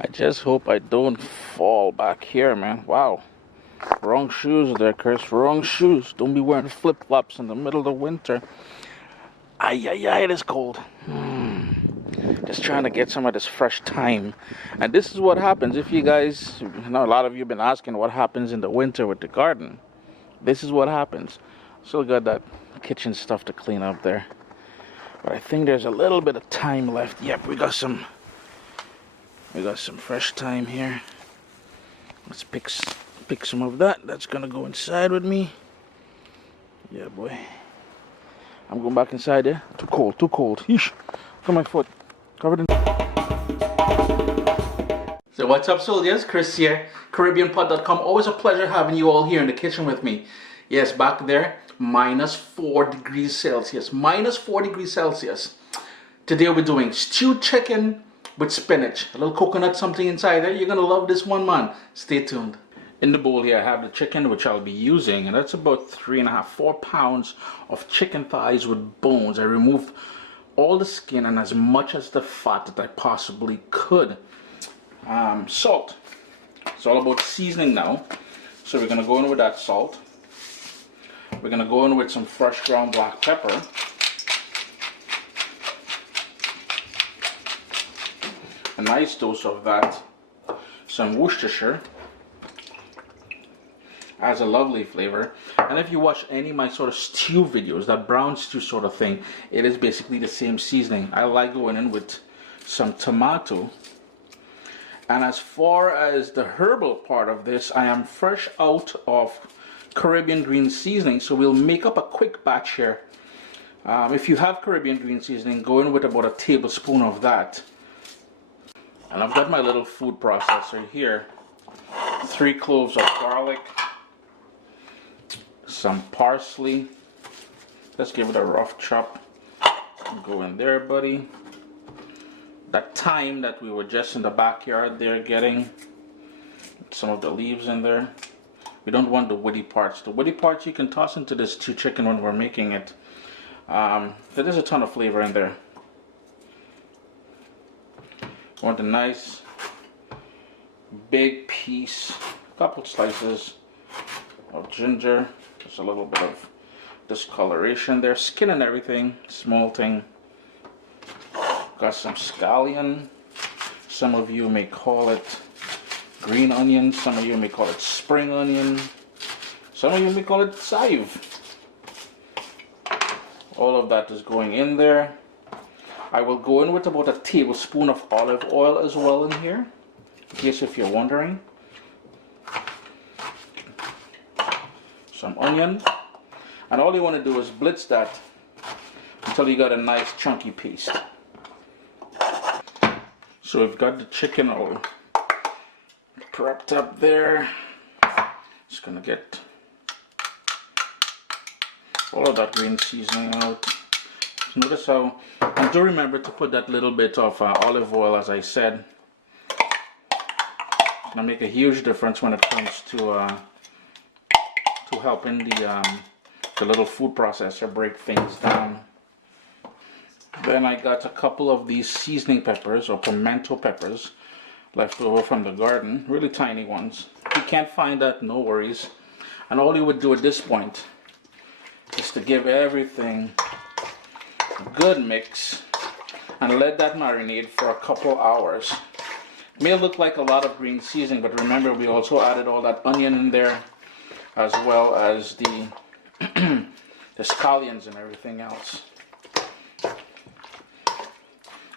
I just hope I don't fall back here, man. Wow. Wrong shoes there, Chris. Wrong shoes. Don't be wearing flip-flops in the middle of the winter. Ay, ay, ay, it is cold. Just trying to get some of this fresh thyme. And this is what happens if you guys, a lot of you have been asking what happens in the winter with the garden. This is what happens. Still got that kitchen stuff to clean up there. But I think there's a little bit of thyme left. Yep, we got some fresh thyme here. Let's pick some of that. That's gonna go inside with me. Yeah, boy. I'm going back inside there. Too cold, too cold. Yeesh. Look at my foot. Covered in. So what's up, soldiers? Chris here. caribbeanpot.com. Always a pleasure having you all here in the kitchen with me. Yes, back there, -4 degrees Celsius. -4 degrees Celsius. Today we're doing stewed chicken with spinach. A little coconut something inside there. You're gonna love this one, man. Stay tuned. In the bowl here I have the chicken which I'll be using, and that's about 3.5–4 pounds of chicken thighs with bones. I removed all the skin and as much as the fat that I possibly could. Salt. It's all about seasoning now. So we're gonna go in with that salt. We're gonna go in with some fresh ground black pepper. A nice dose of that. Some Worcestershire. Adds a lovely flavor. And if you watch any of my sort of stew videos, that brown stew sort of thing, it is basically the same seasoning. I like going in with some tomato. And as far as the herbal part of this, I am fresh out of Caribbean green seasoning, so we'll make up a quick batch here. If you have Caribbean green seasoning, go in with about a tablespoon of that. And I've got my little food processor here. 3 cloves of garlic. Some parsley. Let's give it a rough chop. Go in there, buddy. That thyme that we were just in the backyard there getting. Some of the leaves in there. We don't want the woody parts. The woody parts you can toss into this stew chicken when we're making it. There's a ton of flavor in there. Want a nice big piece, couple slices of ginger. Just a little bit of discoloration there, skin and everything, small thing. Got some scallion. Some of you may call it green onion. Some of you may call it spring onion. Some of you may call it thyme. All of that is going in there. I will go in with about a tablespoon of olive oil as well in here, in case if you're wondering. Some onion, and all you want to do is blitz that until you got a nice chunky paste. So we've got the chicken all prepped up there. Just gonna get all of that green seasoning out. Notice how, and do remember to put that little bit of olive oil, as I said. It's gonna make a huge difference when it comes to helping the little food processor break things down. Then I got a couple of these seasoning peppers or pimento peppers left over from the garden, really tiny ones. If you can't find that, no worries. And all you would do at this point is to give everything a good mix and let that marinate for a couple hours. It may look like a lot of green seasoning, but remember we also added all that onion in there, as well as the the scallions and everything else.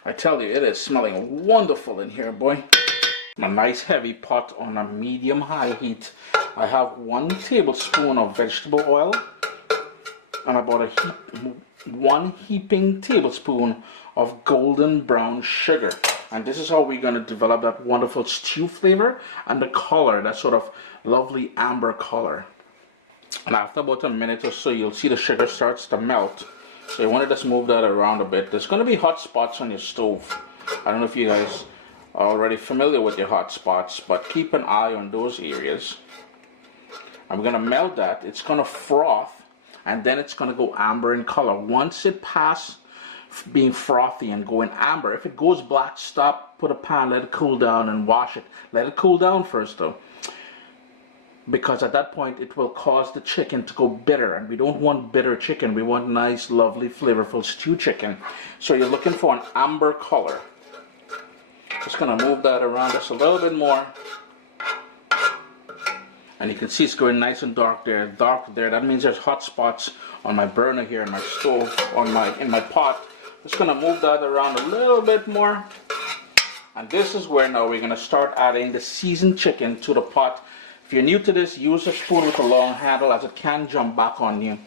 I tell you, it is smelling wonderful in here, boy. A nice heavy pot on a medium-high heat. I have 1 tablespoon of vegetable oil and about 1 heaping tablespoon of golden brown sugar. And this is how we're going to develop that wonderful stew flavor and the color, that sort of lovely amber color. And after about a minute or so, you'll see the sugar starts to melt. So you want to just move that around a bit. There's going to be hot spots on your stove. I don't know if you guys are already familiar with your hot spots, but keep an eye on those areas. I'm going to melt that. It's going to froth, and then it's going to go amber in color. Once it passes being frothy and going amber. If it goes black, stop, put a pan, let it cool down and wash it. Let it cool down first though, because at that point it will cause the chicken to go bitter, and we don't want bitter chicken. We want nice, lovely, flavorful stew chicken. So you're looking for an amber color. Just gonna move that around just a little bit more. And you can see it's going nice and dark there, That means there's hot spots on my burner here in my stove, in my pot. Just gonna move that around a little bit more. And this is where now we're gonna start adding the seasoned chicken to the pot. If you're new to this, use a spoon with a long handle, as it can jump back on you.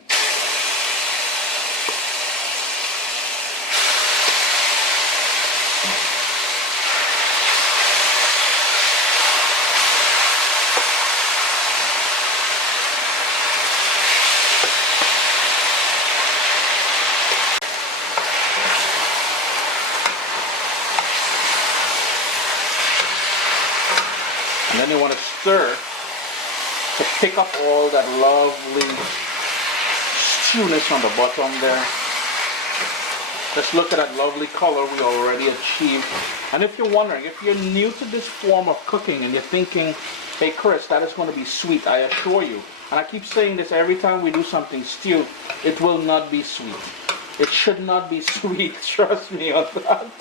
And then you want to stir to pick up all that lovely stewness on the bottom there. Just look at that lovely color we already achieved. And if you're wondering, if you're new to this form of cooking and you're thinking, hey Chris, that is going to be sweet, I assure you, and I keep saying this every time we do something stewed, it will not be sweet. It should not be sweet, trust me on that.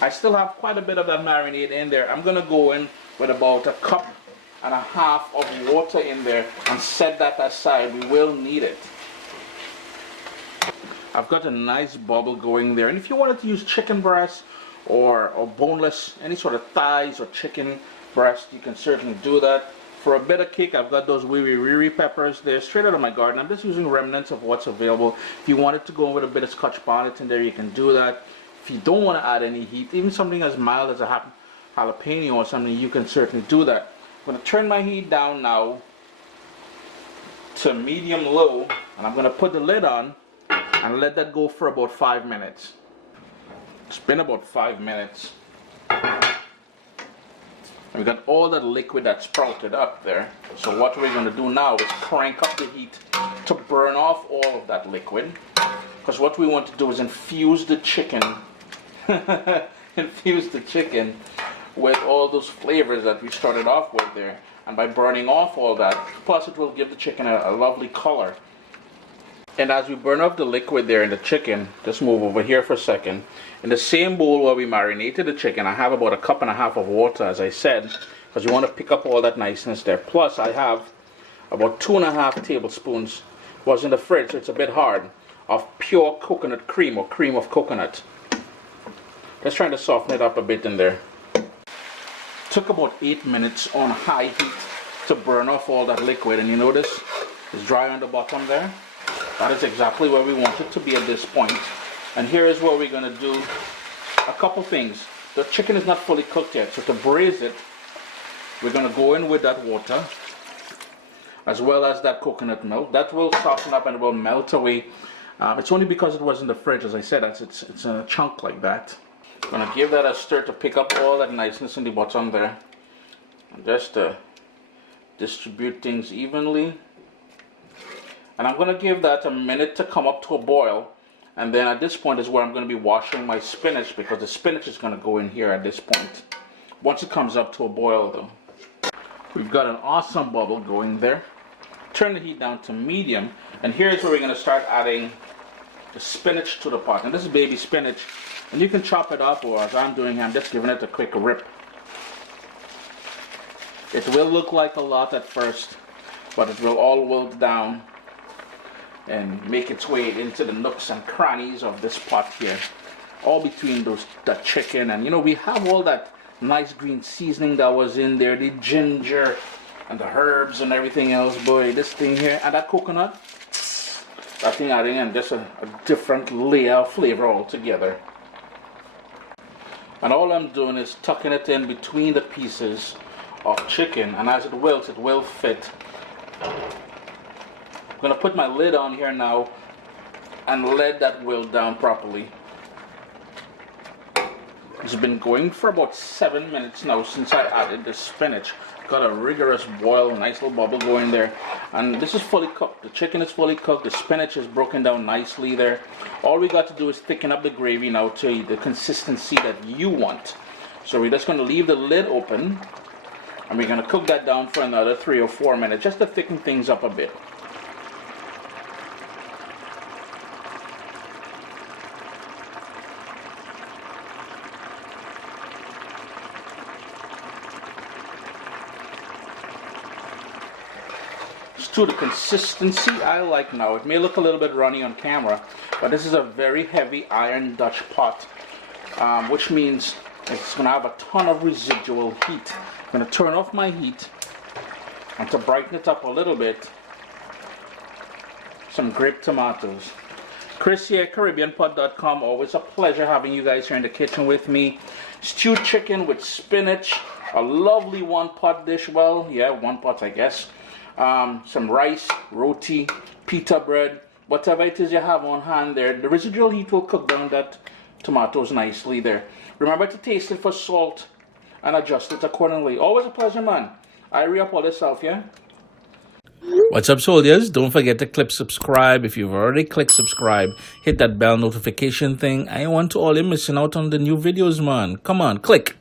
I still have quite a bit of that marinade in there. I'm going to go in with about 1.5 cups of water in there and set that aside. We will need it. I've got a nice bubble going there. And if you wanted to use chicken breast or boneless, any sort of thighs or chicken breast, you can certainly do that. For a bit of kick, I've got those wiri peppers there straight out of my garden. I'm just using remnants of what's available. If you wanted to go with a bit of Scotch bonnet in there, you can do that. If you don't want to add any heat, even something as mild as a jalapeno or something, you can certainly do that. I'm going to turn my heat down now to medium-low, and I'm going to put the lid on and let that go for about 5 minutes. It's been about 5 minutes. And we got all that liquid that sprouted up there. So what we're going to do now is crank up the heat to burn off all of that liquid. Because what we want to do is infuse the chicken infuse the chicken with all those flavors that we started off with there. And by burning off all that, plus it will give the chicken a lovely color. And as we burn off the liquid there in the chicken, just move over here for a second. In the same bowl where we marinated the chicken, I have about 1.5 cups of water, as I said, because you want to pick up all that niceness there. Plus I have about 2.5 tablespoons, was in the fridge, so it's a bit hard, of pure coconut cream or cream of coconut. Just trying to soften it up a bit in there. Took about 8 minutes on high heat to burn off all that liquid, and you notice it's dry on the bottom there. That is exactly where we want it to be at this point. And here is where we're going to do a couple things. The chicken is not fully cooked yet, so to braise it, we're going to go in with that water as well as that coconut milk. That will soften up and it will melt away. It's only because it was in the fridge, as I said, it's in a chunk like that. I'm going to give that a stir to pick up all that niceness in the bottom there. And just distribute things evenly. And I'm going to give that a minute to come up to a boil. And then at this point is where I'm going to be washing my spinach, because the spinach is going to go in here at this point. Once it comes up to a boil though. We've got an awesome bubble going there. Turn the heat down to medium. And here's where we're going to start adding the spinach to the pot. And this is baby spinach. And you can chop it up, or as I'm doing here, I'm just giving it a quick rip. It will look like a lot at first, but it will all wilt down and make its way into the nooks and crannies of this pot here. All between that chicken, and you know, we have all that nice green seasoning that was in there, the ginger and the herbs and everything else. Boy, this thing here, and that coconut, that thing adding in just a different layer of flavor altogether. And all I'm doing is tucking it in between the pieces of chicken, and as it wilts, it will fit. I'm going to put my lid on here now and let that wilt down properly. It's been going for about 7 minutes now since I added the spinach. Got a rigorous boil, nice little bubble going there. And this is fully cooked. The chicken is fully cooked. The spinach is broken down nicely there. All we got to do is thicken up the gravy now to the consistency that you want. So we're just going to leave the lid open. And we're going to cook that down for another 3 or 4 minutes just to thicken things up a bit. To the consistency I like now. It may look a little bit runny on camera, but this is a very heavy iron Dutch pot, which means it's going to have a ton of residual heat. I'm going to turn off my heat, and to brighten it up a little bit, some grape tomatoes. Chris here, caribbeanpot.com. Always a pleasure having you guys here in the kitchen with me. Stewed chicken with spinach, a lovely one pot dish. Well, yeah, one pot I guess. Some rice, roti, pita bread, whatever it is you have on hand there. The residual heat will cook down that tomatoes nicely there. Remember to taste it for salt and adjust it accordingly. Always a pleasure, man. I re-up all yourself, yeah? What's up, soldiers? Don't forget to click subscribe. If you've already clicked subscribe, hit that bell notification thing. I want to all you missing out on the new videos, man. Come on, click.